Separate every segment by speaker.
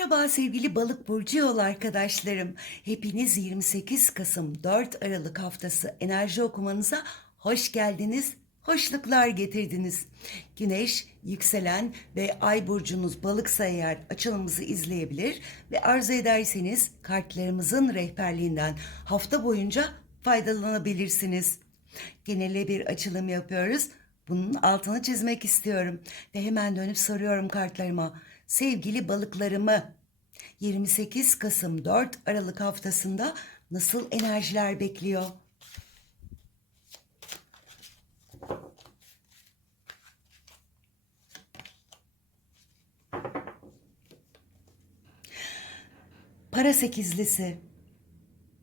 Speaker 1: Merhaba sevgili balık burcu yol arkadaşlarım. Hepiniz 28 Kasım 4 Aralık haftası enerji okumanıza hoş geldiniz. Hoşluklar getirdiniz. Güneş, yükselen ve ay burcunuz balıksa eğer açılımımızı izleyebilir ve arzu ederseniz kartlarımızın rehberliğinden hafta boyunca faydalanabilirsiniz. Genele bir açılım yapıyoruz. Bunun altını çizmek istiyorum ve hemen dönüp soruyorum kartlarıma. Sevgili balıklarımı 28 Kasım 4 Aralık haftasında nasıl enerjiler bekliyor? Para sekizlisi.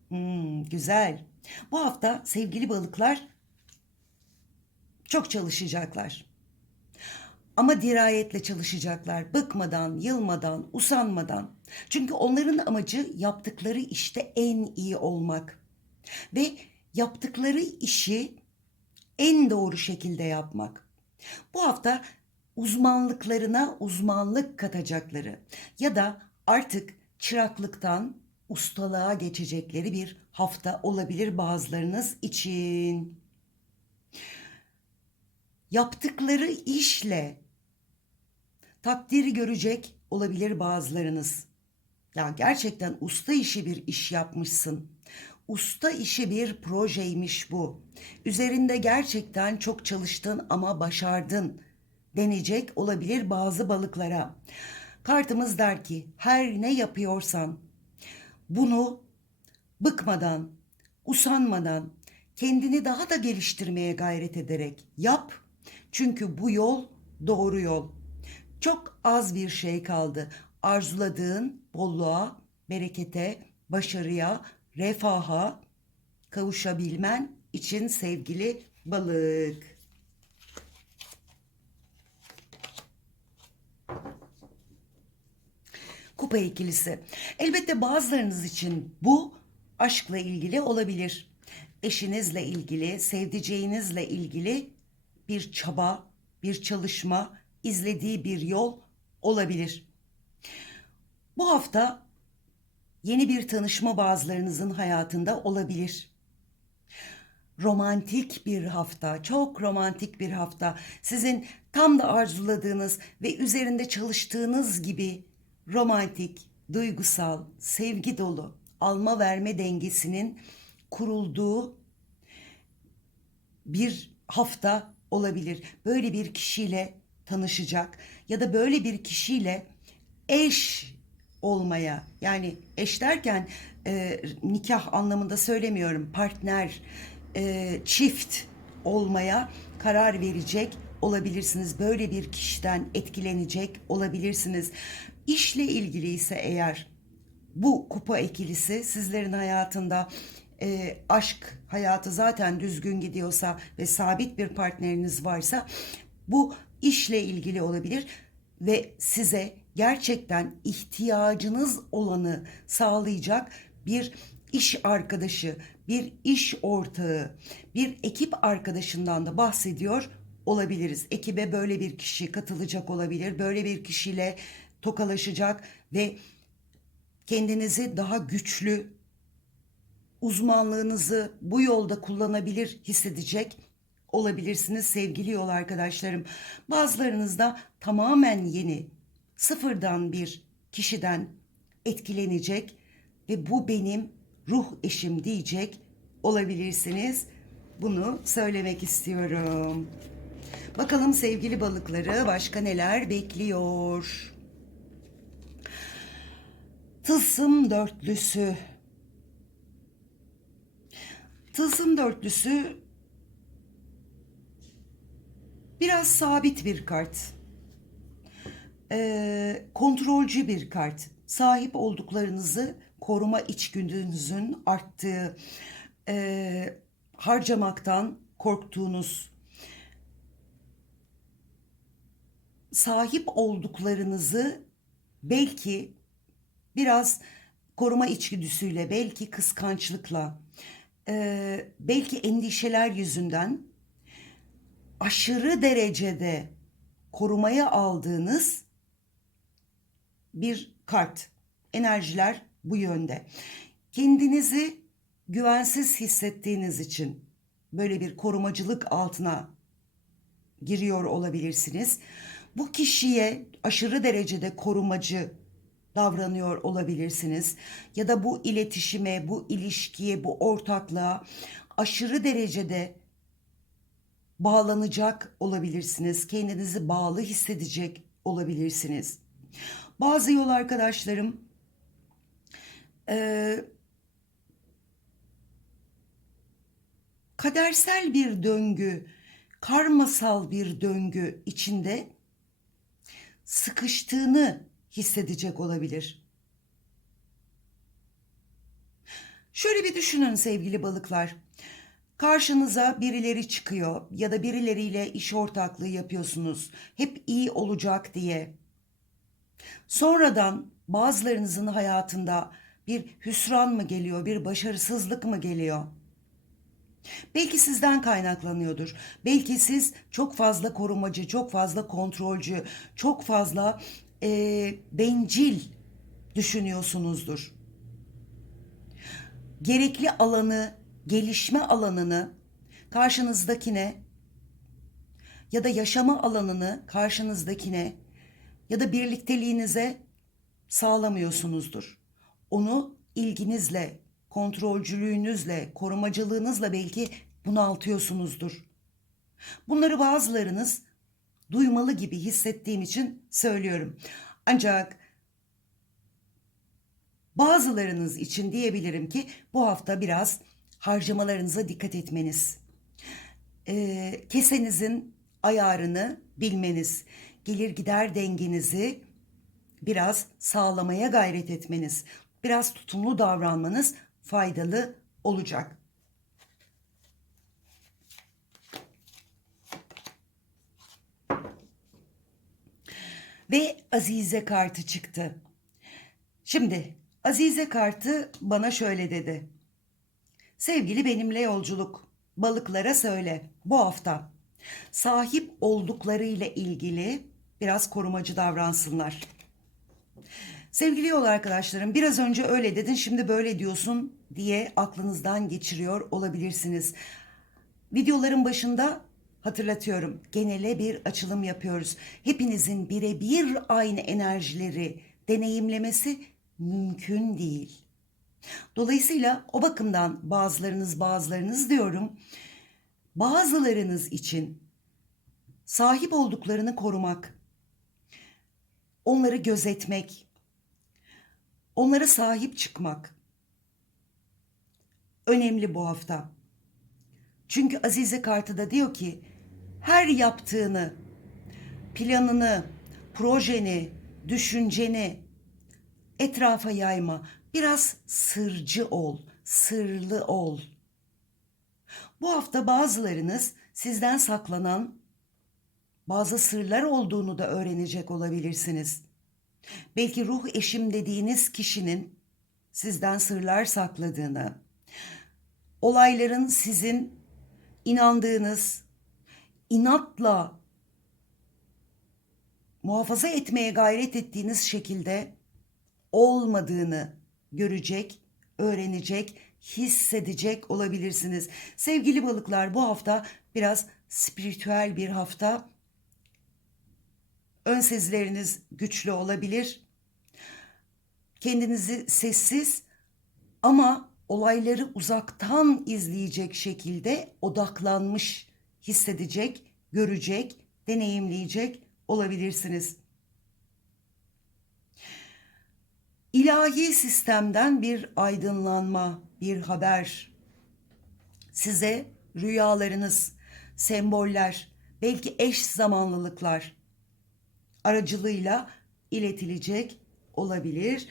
Speaker 1: Hmm, güzel. Bu hafta sevgili balıklar çok çalışacaklar. Ama dirayetle çalışacaklar. Bıkmadan, yılmadan, usanmadan. Çünkü onların amacı yaptıkları işte en iyi olmak. Ve yaptıkları işi en doğru şekilde yapmak. Bu hafta uzmanlıklarına uzmanlık katacakları ya da artık çıraklıktan ustalığa geçecekleri bir hafta olabilir bazılarınız için. Yaptıkları işle takdir görecek olabilir bazılarınız. Ya gerçekten usta işi bir iş yapmışsın. Usta işi bir projeymiş bu. Üzerinde gerçekten çok çalıştın ama başardın denecek olabilir bazı balıklara. Kartımız der ki her ne yapıyorsan bunu bıkmadan, usanmadan, kendini daha da geliştirmeye gayret ederek yap. Çünkü bu yol doğru yol. Çok az bir şey kaldı. Arzuladığın bolluğa, berekete, başarıya, refaha kavuşabilmen için sevgili balık. Kupa ikilisi. Elbette bazılarınız için bu aşkla ilgili olabilir. Eşinizle ilgili, sevdiceğinizle ilgili bir çaba, bir çalışma, izlediği bir yol olabilir. Bu hafta yeni bir tanışma bazılarınızın hayatında olabilir. Romantik bir hafta, çok romantik bir hafta. Sizin tam da arzuladığınız ve üzerinde çalıştığınız gibi romantik, duygusal, sevgi dolu, alma verme dengesinin kurulduğu bir hafta olabilir. Böyle bir kişiyle tanışacak ya da böyle bir kişiyle eş olmaya yani eş derken e, nikah anlamında söylemiyorum partner e, çift olmaya karar verecek olabilirsiniz. Böyle bir kişiden etkilenecek olabilirsiniz. İşle ilgili ise eğer bu kupa ikilisi sizlerin hayatında e, aşk hayatı zaten düzgün gidiyorsa ve sabit bir partneriniz varsa bu işle ilgili olabilir ve size gerçekten ihtiyacınız olanı sağlayacak bir iş arkadaşı, bir iş ortağı, bir ekip arkadaşından da bahsediyor olabiliriz. Ekibe böyle bir kişi katılacak olabilir. Böyle bir kişiyle tokalaşacak ve kendinizi daha güçlü, uzmanlığınızı bu yolda kullanabilir hissedecek olabilirsiniz sevgili yol arkadaşlarım. Bazılarınız da tamamen yeni, sıfırdan bir kişiden etkilenecek ve bu benim ruh eşim diyecek olabilirsiniz. Bunu söylemek istiyorum. Bakalım sevgili balıkları başka neler bekliyor? Tılsım dörtlüsü. Tılsım dörtlüsü biraz sabit bir kart. Ee, kontrolcü bir kart. Sahip olduklarınızı koruma içgüdünüzün arttığı, e, harcamaktan korktuğunuz, sahip olduklarınızı belki biraz koruma içgüdüsüyle, belki kıskançlıkla, e, belki endişeler yüzünden aşırı derecede korumaya aldığınız bir kart. Enerjiler bu yönde. Kendinizi güvensiz hissettiğiniz için böyle bir korumacılık altına giriyor olabilirsiniz. Bu kişiye aşırı derecede korumacı davranıyor olabilirsiniz ya da bu iletişime, bu ilişkiye, bu ortaklığa aşırı derecede bağlanacak olabilirsiniz. Kendinizi bağlı hissedecek olabilirsiniz. Bazı yol arkadaşlarım eee, kadersel bir döngü, karmasal bir döngü içinde sıkıştığını hissedecek olabilir. Şöyle bir düşünün sevgili balıklar. Karşınıza birileri çıkıyor ya da birileriyle iş ortaklığı yapıyorsunuz. Hep iyi olacak diye. Sonradan bazılarınızın hayatında bir hüsran mı geliyor, bir başarısızlık mı geliyor? Belki sizden kaynaklanıyordur. Belki siz çok fazla korumacı, çok fazla kontrolcü, çok fazla eee, bencil düşünüyorsunuzdur. Gerekli alanı, gelişme alanını karşınızdakine ya da yaşama alanını karşınızdakine ya da birlikteliğinize sağlamıyorsunuzdur. Onu ilginizle, kontrolcülüğünüzle, korumacılığınızla belki bunaltıyorsunuzdur. Bunları bazılarınız duymalı gibi hissettiğim için söylüyorum. Ancak bazılarınız için diyebilirim ki bu hafta biraz harcamalarınıza dikkat etmeniz. Ee, kesenizin ayarını bilmeniz, gelir gider dengenizi biraz sağlamaya gayret etmeniz, biraz tutumlu davranmanız faydalı olacak. Ve Azize kartı çıktı. Şimdi Azize kartı bana şöyle dedi. Sevgili benimle yolculuk, balıklara söyle bu hafta sahip olduklarıyla ilgili biraz korumacı davransınlar. Sevgili yol arkadaşlarım biraz önce öyle dedin şimdi böyle diyorsun diye aklınızdan geçiriyor olabilirsiniz. Videoların başında hatırlatıyorum genele bir açılım yapıyoruz. Hepinizin birebir aynı enerjileri deneyimlemesi mümkün değil. Dolayısıyla o bakımdan bazılarınız bazılarınız diyorum. Bazılarınız için sahip olduklarını korumak, onları gözetmek, onlara sahip çıkmak önemli bu hafta. Çünkü Azize kartı da diyor ki her yaptığını, planını, projeni, düşünceni etrafa yayma. Biraz sırcı ol, sırlı ol. Bu hafta bazılarınız sizden saklanan bazı sırlar olduğunu da öğrenecek olabilirsiniz. Belki ruh eşim dediğiniz kişinin sizden sırlar sakladığını, olayların sizin inandığınız, inatla muhafaza etmeye gayret ettiğiniz şekilde olmadığını görecek, öğrenecek, hissedecek olabilirsiniz. Sevgili balıklar bu hafta biraz spiritüel bir hafta. Ön sezileriniz güçlü olabilir. Kendinizi sessiz ama olayları uzaktan izleyecek şekilde odaklanmış hissedecek, görecek, deneyimleyecek olabilirsiniz. İlahi sistemden bir aydınlanma, bir haber. Size rüyalarınız, semboller, belki eş zamanlılıklar aracılığıyla iletilecek olabilir.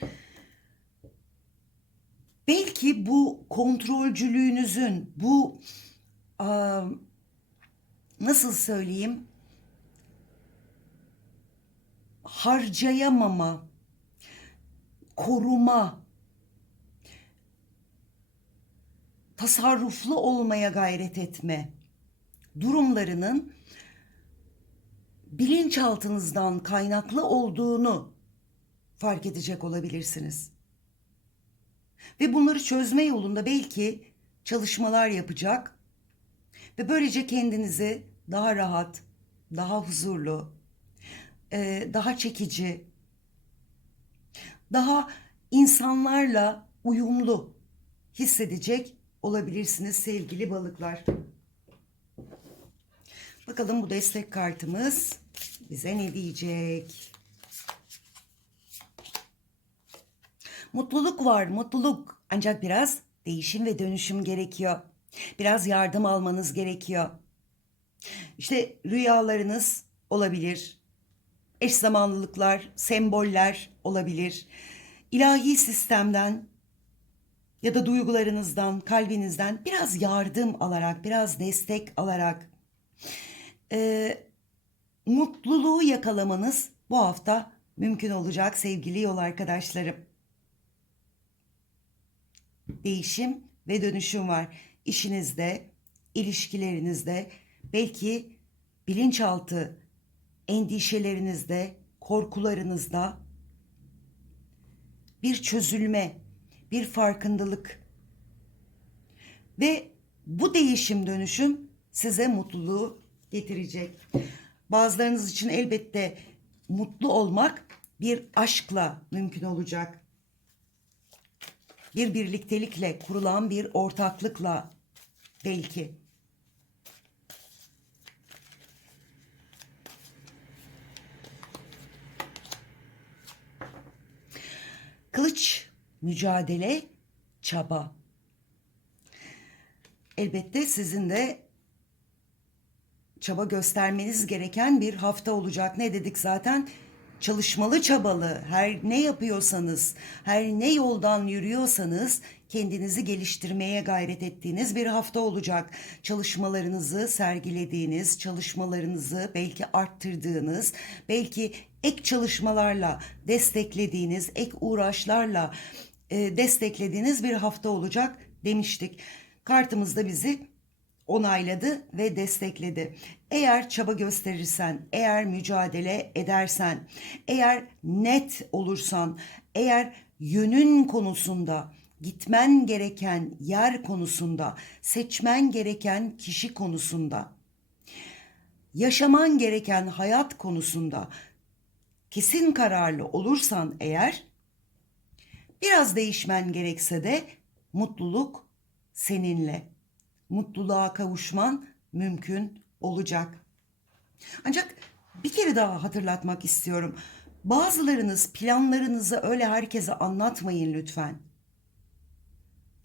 Speaker 1: Belki bu kontrolcülüğünüzün, bu nasıl söyleyeyim, harcayamama, koruma, tasarruflu olmaya gayret etme durumlarının bilinçaltınızdan kaynaklı olduğunu fark edecek olabilirsiniz. Ve bunları çözme yolunda belki çalışmalar yapacak ve böylece kendinizi daha rahat, daha huzurlu, daha çekici, daha insanlarla uyumlu hissedecek olabilirsiniz sevgili balıklar. Bakalım bu destek kartımız bize ne diyecek? Mutluluk var, mutluluk. Ancak biraz değişim ve dönüşüm gerekiyor. Biraz yardım almanız gerekiyor. İşte rüyalarınız olabilir. Eş zamanlılıklar, semboller olabilir. İlahi sistemden ya da duygularınızdan, kalbinizden biraz yardım alarak, biraz destek alarak e, mutluluğu yakalamanız bu hafta mümkün olacak sevgili yol arkadaşlarım. Değişim ve dönüşüm var. İşinizde, ilişkilerinizde, belki bilinçaltı endişelerinizde, korkularınızda bir çözülme, bir farkındalık ve bu değişim dönüşüm size mutluluğu getirecek. Bazılarınız için elbette mutlu olmak bir aşkla mümkün olacak. Bir birliktelikle kurulan bir ortaklıkla belki. Kılıç, mücadele, çaba. Elbette sizin de çaba göstermeniz gereken bir hafta olacak. Ne dedik zaten? Çalışmalı çabalı. Her ne yapıyorsanız, her ne yoldan yürüyorsanız kendinizi geliştirmeye gayret ettiğiniz bir hafta olacak. Çalışmalarınızı sergilediğiniz, çalışmalarınızı belki arttırdığınız, belki ek çalışmalarla desteklediğiniz, ek uğraşlarla e, desteklediğiniz bir hafta olacak demiştik. Kartımız da bizi onayladı ve destekledi. Eğer çaba gösterirsen, eğer mücadele edersen, eğer net olursan, eğer yönün konusunda, gitmen gereken yer konusunda, seçmen gereken kişi konusunda, yaşaman gereken hayat konusunda kesin kararlı olursan eğer biraz değişmen gerekse de mutluluk seninle mutluluğa kavuşman mümkün olacak. Ancak bir kere daha hatırlatmak istiyorum. Bazılarınız planlarınızı öyle herkese anlatmayın lütfen.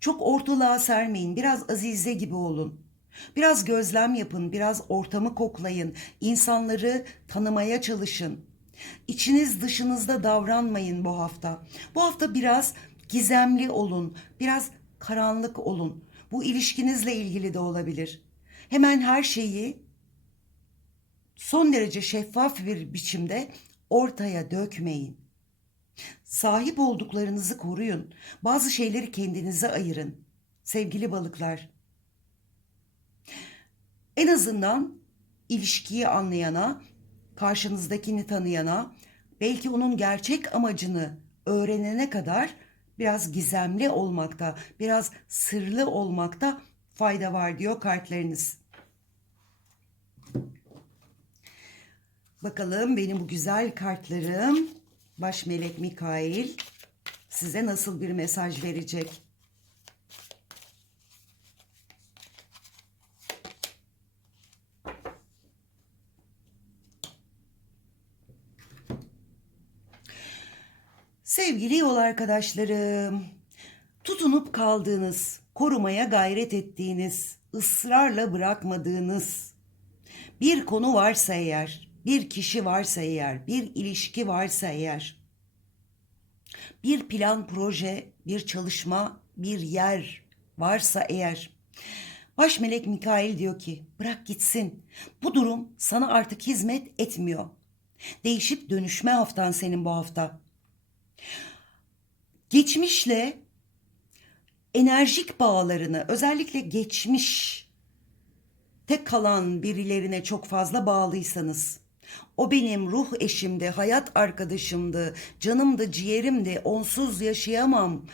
Speaker 1: Çok ortalığa sermeyin. Biraz azize gibi olun. Biraz gözlem yapın, biraz ortamı koklayın, insanları tanımaya çalışın. İçiniz dışınızda davranmayın bu hafta. Bu hafta biraz gizemli olun, biraz karanlık olun. Bu ilişkinizle ilgili de olabilir. Hemen her şeyi son derece şeffaf bir biçimde ortaya dökmeyin. Sahip olduklarınızı koruyun. Bazı şeyleri kendinize ayırın. Sevgili balıklar. En azından ilişkiyi anlayana, karşınızdakini tanıyana, belki onun gerçek amacını öğrenene kadar biraz gizemli olmakta, biraz sırlı olmakta fayda var diyor kartlarınız. Bakalım benim bu güzel kartlarım baş melek Mikail size nasıl bir mesaj verecek? Sevgili yol arkadaşlarım, tutunup kaldığınız, korumaya gayret ettiğiniz, ısrarla bırakmadığınız bir konu varsa eğer, bir kişi varsa eğer, bir ilişki varsa eğer, bir plan, proje, bir çalışma, bir yer varsa eğer, Baş melek Mikail diyor ki bırak gitsin. Bu durum sana artık hizmet etmiyor. Değişip dönüşme haftan senin bu hafta. Geçmişle enerjik bağlarını özellikle geçmiş tek kalan birilerine çok fazla bağlıysanız O benim ruh eşimdi, hayat arkadaşımdı, canımdı, ciğerimdi. Onsuz yaşayamam.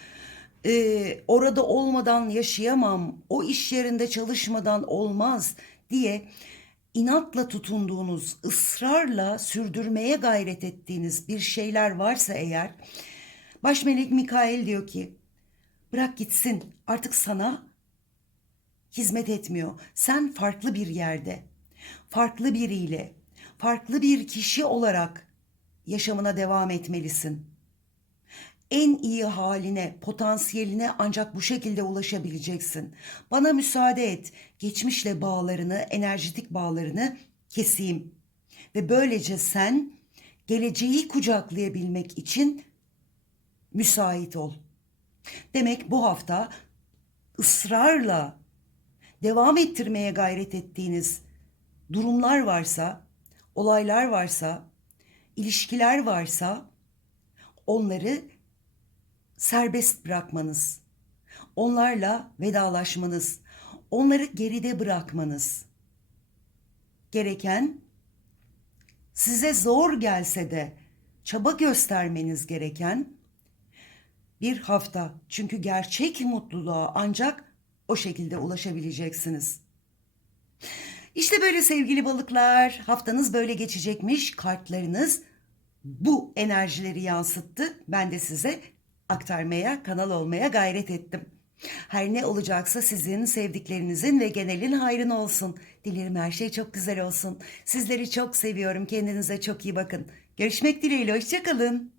Speaker 1: Ee, orada olmadan yaşayamam. O iş yerinde çalışmadan olmaz diye inatla tutunduğunuz, ısrarla sürdürmeye gayret ettiğiniz bir şeyler varsa eğer Baş melek Mikail diyor ki bırak gitsin artık sana hizmet etmiyor. Sen farklı bir yerde, farklı biriyle, farklı bir kişi olarak yaşamına devam etmelisin. En iyi haline, potansiyeline ancak bu şekilde ulaşabileceksin. Bana müsaade et. Geçmişle bağlarını, enerjitik bağlarını keseyim. Ve böylece sen geleceği kucaklayabilmek için müsait ol. Demek bu hafta ısrarla devam ettirmeye gayret ettiğiniz durumlar varsa, olaylar varsa, ilişkiler varsa onları serbest bırakmanız, onlarla vedalaşmanız, onları geride bırakmanız gereken size zor gelse de çaba göstermeniz gereken bir hafta. Çünkü gerçek mutluluğa ancak o şekilde ulaşabileceksiniz. İşte böyle sevgili balıklar, haftanız böyle geçecekmiş. Kartlarınız bu enerjileri yansıttı. Ben de size aktarmaya, kanal olmaya gayret ettim. Her ne olacaksa sizin, sevdiklerinizin ve genelin hayrına olsun. Dilerim her şey çok güzel olsun. Sizleri çok seviyorum. Kendinize çok iyi bakın. Görüşmek dileğiyle. Hoşçakalın.